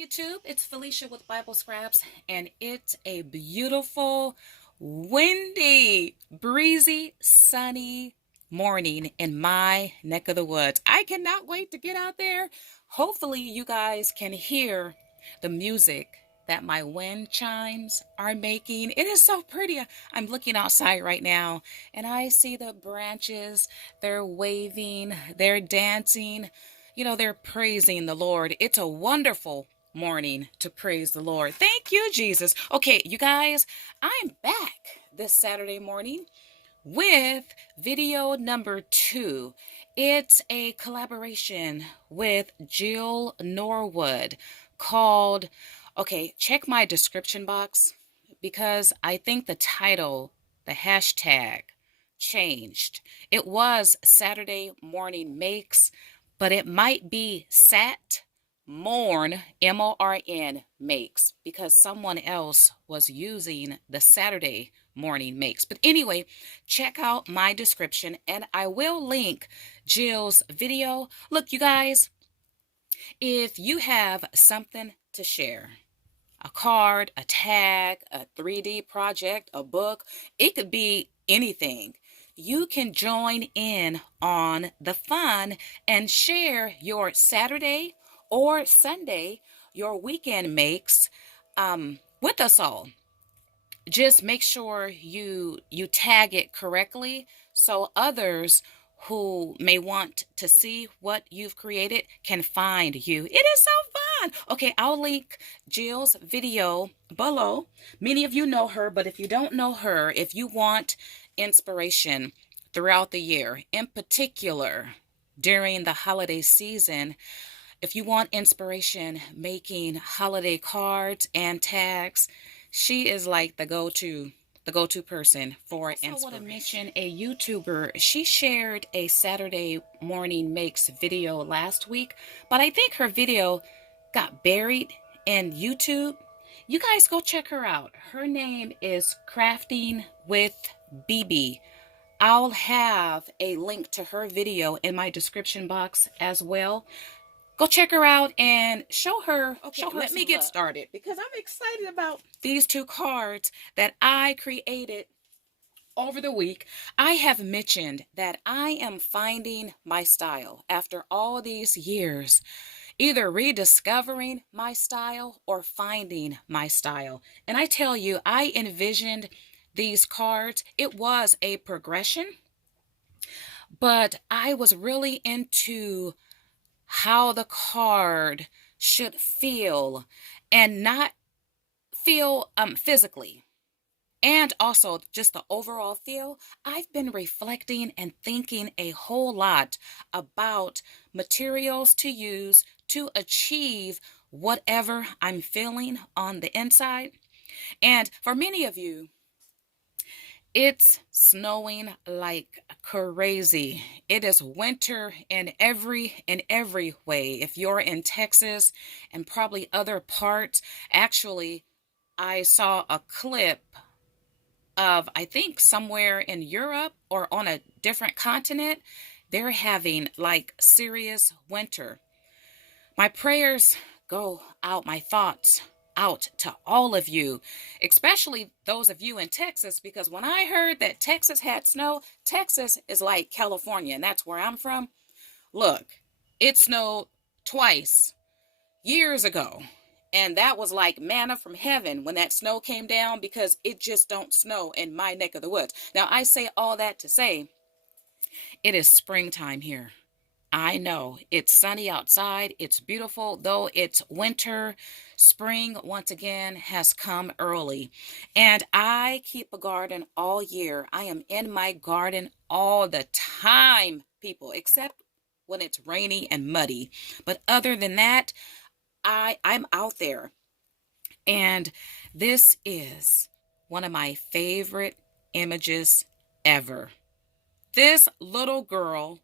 YouTube, it's Felicia with Bible Scraps, and it's a beautiful, windy, breezy, sunny morning in my neck of the woods. I cannot wait to get out there. Hopefully, you guys can hear the music that my wind chimes are making. It is so pretty. I'm looking outside right now and I see the branches. They're waving, they're dancing. They're praising the Lord. It's a wonderful morning to praise the Lord. Thank you, Jesus. Okay, you guys, I'm back this Saturday morning with video number 2. It's a collaboration with Jill Norwood called, okay, check my description box because I think the title, the hashtag, changed. It was Saturday Morning Makes, but it might be Sat Morn, MORN, makes, because someone else was using the Saturday morning makes. But anyway, check out my description and I will link Jill's video. Look, you guys, if you have something to share, a card, a tag, a 3D project, a book, it could be anything. You can join in on the fun and share your Saturday or Sunday, your weekend makes with us all. Just make sure you tag it correctly so others who may want to see what you've created can find you. It is so fun. Okay, I'll link Jill's video below. Many of you know her, but if you don't know her, if you want inspiration throughout the year, in particular during the holiday season, if you want inspiration making holiday cards and tags, she is like the go-to person for inspiration. I also want to mention a YouTuber. She shared a Saturday morning makes video last week, but I think her video got buried in YouTube. You guys go check her out. Her name is Crafting with BB. I'll have a link to her video in my description box as well. Go check her out and show her. Okay, let me get started because I'm excited about these 2 cards that I created over the week. I have mentioned that I am finding my style after all these years, either rediscovering my style or finding my style. And I tell you, I envisioned these cards. It was a progression, but I was really into how the card should feel and not feel physically, and also just the overall feel. I've been reflecting and thinking a whole lot about materials to use to achieve whatever I'm feeling on the inside. And for many of you, it's snowing like crazy. It is winter in every way. If you're in Texas and probably other parts, actually, I saw a clip of, I think, somewhere in Europe or on a different continent. They're having like serious winter. My prayers go out, my thoughts out to all of you, especially those of you in Texas, because when I heard that Texas had snow, Texas is like California, and that's where I'm from. Look, it snowed twice years ago, and that was like manna from heaven when that snow came down, because it just don't snow in my neck of the woods. Now, I say all that to say it is springtime here. I know it's sunny outside. It's beautiful, though it's winter. Spring, once again, has come early. And I keep a garden all year. I am in my garden all the time, people, except when it's rainy and muddy. But other than that, I'm out there. And this is one of my favorite images ever. This little girl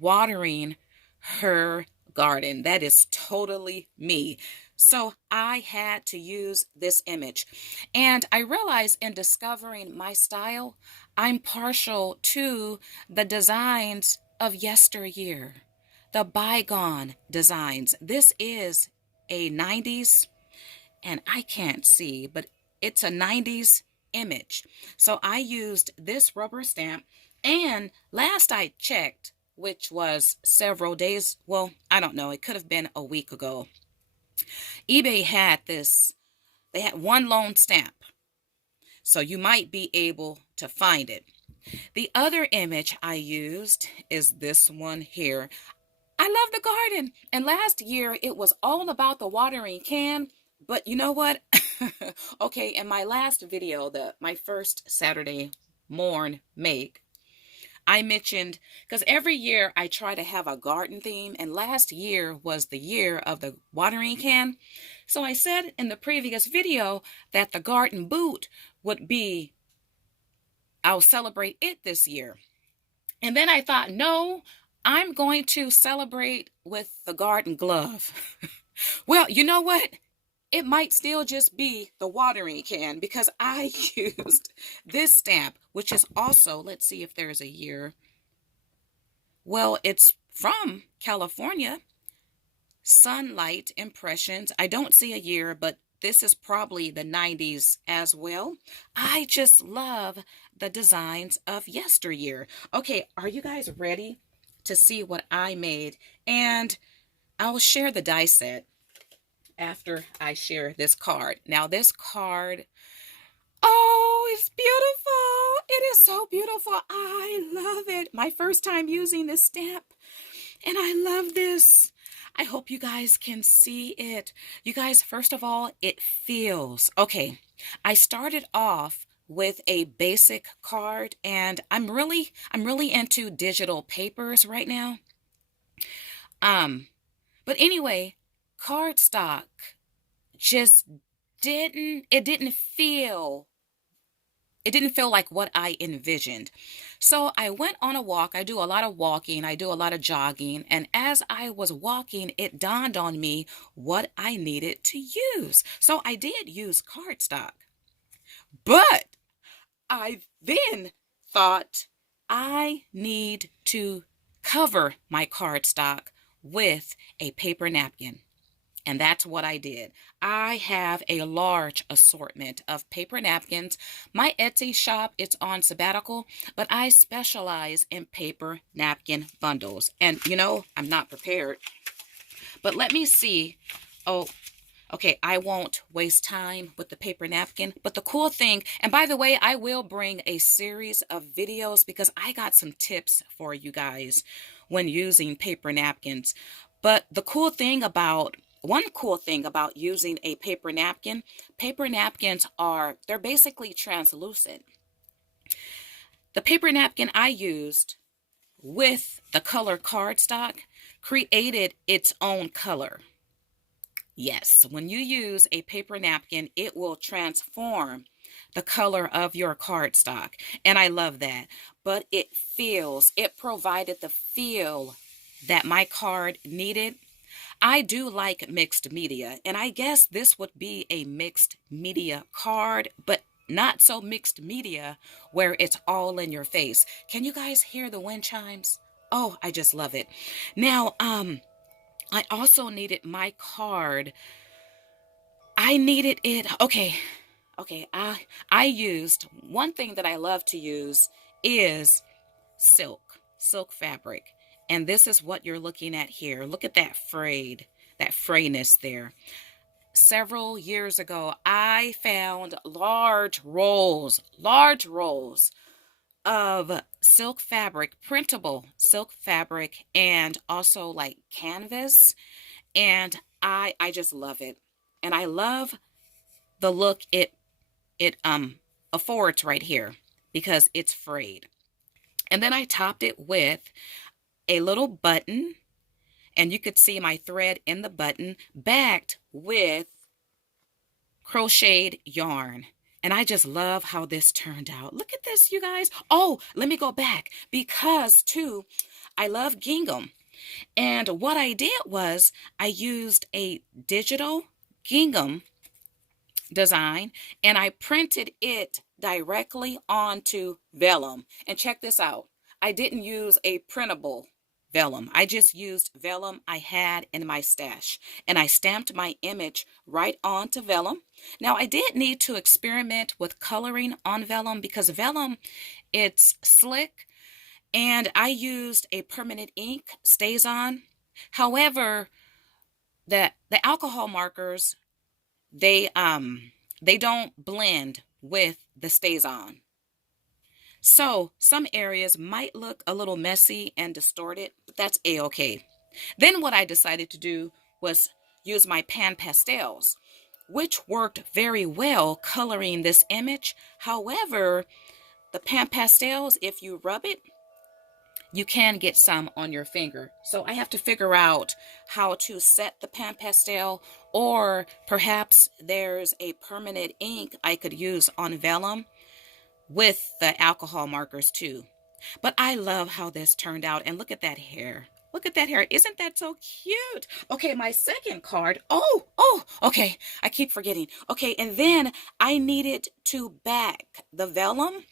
watering her garden. That is totally me. So I had to use this image. And I realized in discovering my style, I'm partial to the designs of yesteryear, the bygone designs. This is a 90s, and I can't see, but it's a 90s image. So I used this rubber stamp, and last I checked, which was several days, well, I don't know, it could have been a week ago, eBay had this, they had one lone stamp. So you might be able to find it. The other image I used is this one here. I love the garden. And last year it was all about the watering can. But you know what? Okay, in my last video, my first Saturday morn make, I mentioned, because every year I try to have a garden theme, and last year was the year of the watering can. So I said in the previous video that the garden boot would be, I'll celebrate it this year. And then I thought, no, I'm going to celebrate with the garden glove. Well, you know what? It might still just be the watering can because I used this stamp, which is also, let's see if there's a year. Well, it's from California. Sunlight Impressions. I don't see a year, but this is probably the 90s as well. I just love the designs of yesteryear. Okay, are you guys ready to see what I made? And I'll share the die set after I share this card. Now, this card, oh, it's beautiful. It is so beautiful. I love it. My first time using this stamp, and I love this. I hope you guys can see it. You guys, first of all, it feels, okay, I started off with a basic card, and I'm really into digital papers right now. But anyway, cardstock just didn't feel like what I envisioned. So I went on a walk. I do a lot of walking. I do a lot of jogging. And as I was walking, it dawned on me what I needed to use. So I did use cardstock. But I then thought I need to cover my cardstock with a paper napkin. And that's what I did. I have a large assortment of paper napkins. My Etsy shop, it's on sabbatical, but I specialize in paper napkin bundles. And you know, I'm not prepared. But let me see. Oh, okay, I won't waste time with the paper napkin. But the cool thing, and by the way, I will bring a series of videos because I got some tips for you guys when using paper napkins. But one cool thing about using a paper napkins they're basically translucent. The paper napkin I used with the color cardstock created its own color. Yes, when you use a paper napkin, it will transform the color of your cardstock. And I love that. But it provided the feel that my card needed. I do like mixed media, and I guess this would be a mixed media card, but not so mixed media where it's all in your face. Can you guys hear the wind chimes? Oh, I just love it. Now, I also needed my card. I needed it. Okay. I used one thing that I love to use is silk fabric. And this is what you're looking at here. Look at that frayness there. Several years ago, I found large rolls of silk fabric, printable silk fabric, and also like canvas. And I just love it. And I love the look it affords right here because it's frayed. And then I topped it with a little button, and you could see my thread in the button backed with crocheted yarn. And I just love how this turned out. Look at this, you guys. Oh, let me go back because too, I love gingham. And what I did was I used a digital gingham design and I printed it directly onto vellum. And check this out. I didn't use a printable vellum. I just used vellum I had in my stash, and I stamped my image right onto vellum. Now, I did need to experiment with coloring on vellum because vellum, it's slick, and I used a permanent ink, stays on. However, the alcohol markers, they don't blend with the stays on. So some areas might look a little messy and distorted, but that's a-okay. Then what I decided to do was use my pan pastels, which worked very well coloring this image. However, the pan pastels, if you rub it, you can get some on your finger. So I have to figure out how to set the pan pastel, or perhaps there's a permanent ink I could use on vellum with the alcohol markers too. But I love how this turned out. And look at that hair. Look at that hair. Isn't that so cute? Okay, my second card. Okay. I keep forgetting. Okay, and then I needed to back the vellum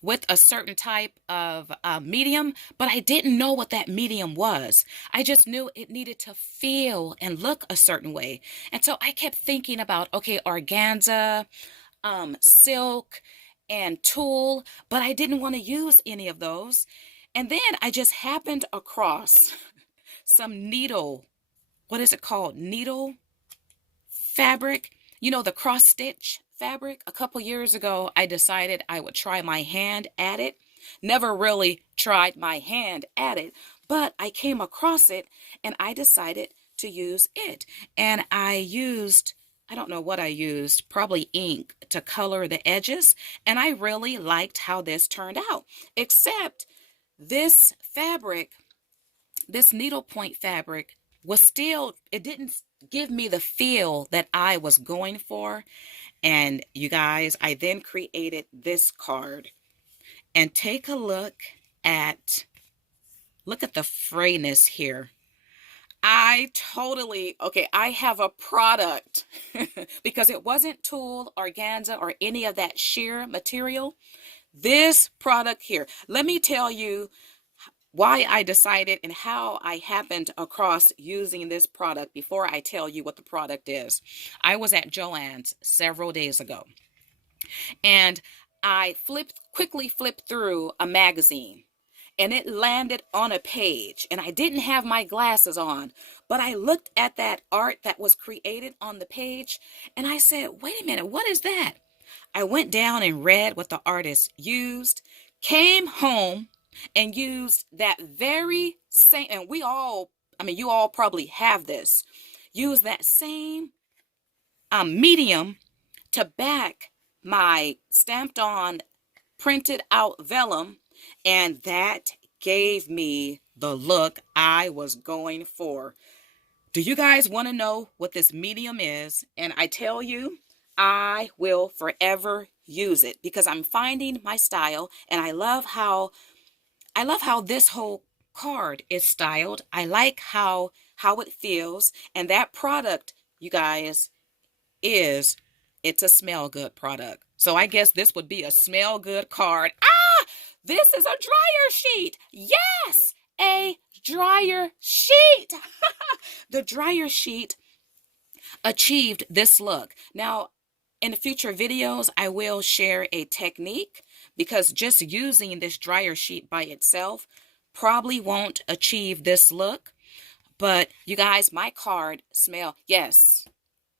with a certain type of medium, but I didn't know what that medium was. I just knew it needed to feel and look a certain way. And so I kept thinking about, okay, organza, silk, and tulle, but I didn't want to use any of those. And then I just happened across some needle, what is it called? Needle fabric, the cross stitch fabric. A couple years ago, I decided I would try my hand at it. Never really tried my hand at it, but I came across it and I decided to use it. And I don't know what I used, probably ink to color the edges. And I really liked how this turned out, except this fabric, this needlepoint fabric it didn't give me the feel that I was going for. And you guys, I then created this card. And take a look at the frayness here. I have a product because it wasn't tulle, organza, or any of that sheer material. This product here, let me tell you why I decided and how I happened across using this product before I tell you what the product is. I was at Joann's several days ago, and I quickly flipped through a magazine, and it landed on a page, and I didn't have my glasses on, but I looked at that art that was created on the page, and I said, wait a minute, what is that? I went down and read what the artist used, came home and used that very same, and you all probably have this, use that same medium to back my stamped on, printed out vellum, and that gave me the look I was going for. Do you guys want to know what this medium is? And I tell you, I will forever use it because I'm finding my style, and I love how this whole card is styled. I like how it feels, and that product, you guys, it's a smell good product. So I guess this would be a smell good card. This is a dryer sheet. Yes, a dryer sheet. The dryer sheet achieved this look. Now, in the future videos, I will share a technique because just using this dryer sheet by itself probably won't achieve this look. But you guys, my card yes,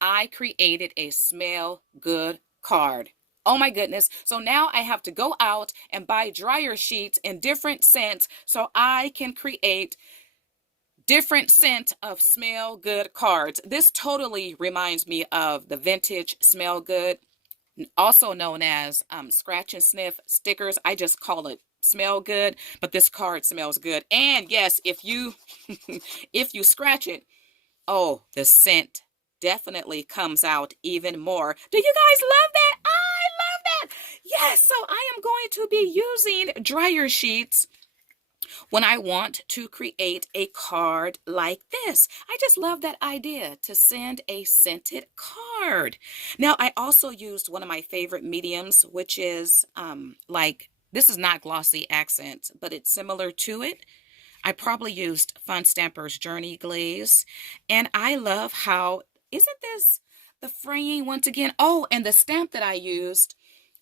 I created a smell good card. Oh my goodness. So now I have to go out and buy dryer sheets in different scents so I can create different scent of smell good cards. This totally reminds me of the vintage smell good, also known as scratch and sniff stickers. I just call it smell good, but this card smells good. And yes, if you if you scratch it, oh, the scent definitely comes out even more. Do you guys love that? I love that. Yes, so I am going to be using dryer sheets when I want to create a card like this. I just love that idea to send a scented card. Now, I also used one of my favorite mediums, which is this is not glossy accent, but it's similar to it. I probably used Fun Stamper's Journey Glaze. And I love how, isn't this the fraying once again? Oh, and the stamp that I used,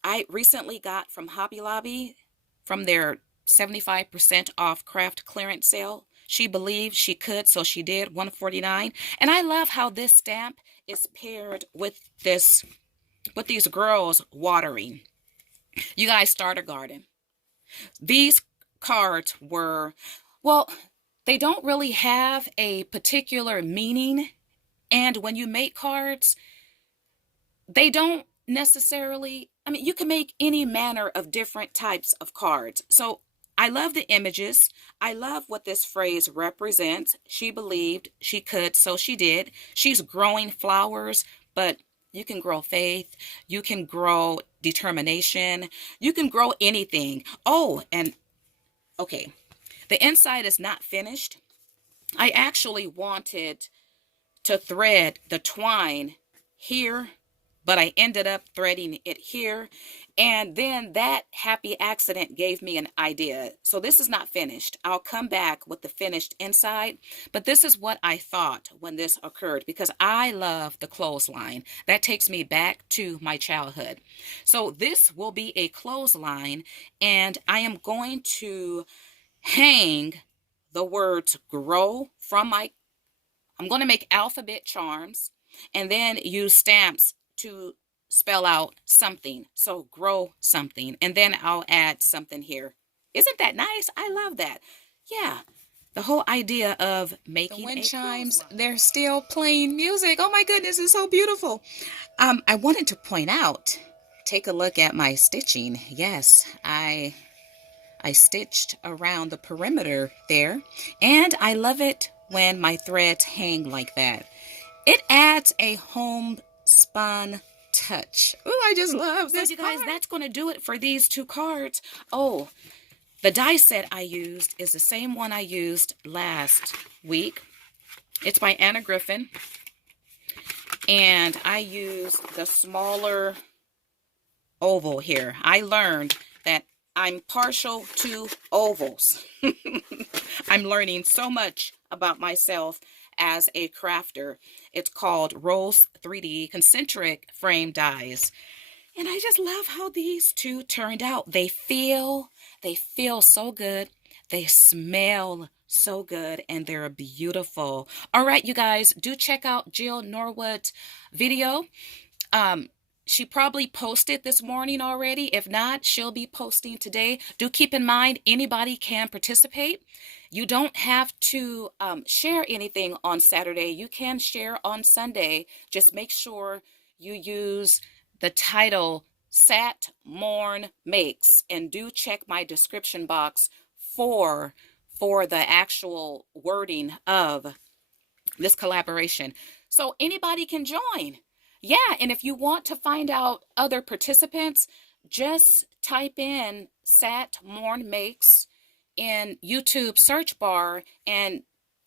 I recently got from Hobby Lobby from their 75% off craft clearance sale. She believed she could, so she did, $149. And I love how this stamp is paired with these girls watering. You guys start a garden. These cards were, well, they don't really have a particular meaning. And when you make cards, they don't necessarily, I mean, you can make any manner of different types of cards. So I love the images. I love what this phrase represents. She believed she could, so she did. She's growing flowers, but you can grow faith. You can grow determination. You can grow anything. Oh, and okay, the inside is not finished. I actually wanted to thread the twine here, but I ended up threading it here. And then that happy accident gave me an idea. So this is not finished. I'll come back with the finished inside, but this is what I thought when this occurred, because I love the clothesline. That takes me back to my childhood. So this will be a clothesline, and I am going to hang the words grow from I'm going to make alphabet charms and then use stamps to spell out something. So grow something. And then I'll add something here. Isn't that nice? I love that. Yeah. The whole idea of making the wind chimes, they're still playing music. Oh my goodness, it's so beautiful. I wanted to point out, take a look at my stitching. Yes, I stitched around the perimeter there, and I love it when my threads hang like that. It adds a homespun touch. Oh, I just love this. So you guys, that's going to do it for these two cards. Oh, the die set I used is the same one I used last week. It's by Anna Griffin, and I used the smaller oval here. I learned that I'm partial to ovals. I'm learning so much about myself as a crafter. It's called Rose 3D Concentric Frame Dies. And I just love how these two turned out. They feel so good. They smell so good, and they're beautiful. All right, you guys, do check out Jill Norwood's video. She probably posted this morning already. If not, she'll be posting today. Do keep in mind, anybody can participate. You don't have to share anything on Saturday. You can share on Sunday. Just make sure you use the title Sat Morn Makes, and do check my description box for the actual wording of this collaboration. So anybody can join. Yeah, and if you want to find out other participants, just type in Sat Morn Makes in YouTube search bar, and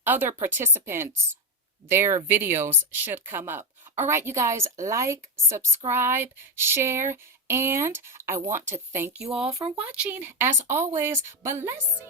other participants, their videos should come up. All right, you guys, like, subscribe, share, and I want to thank you all for watching. As always, blessings.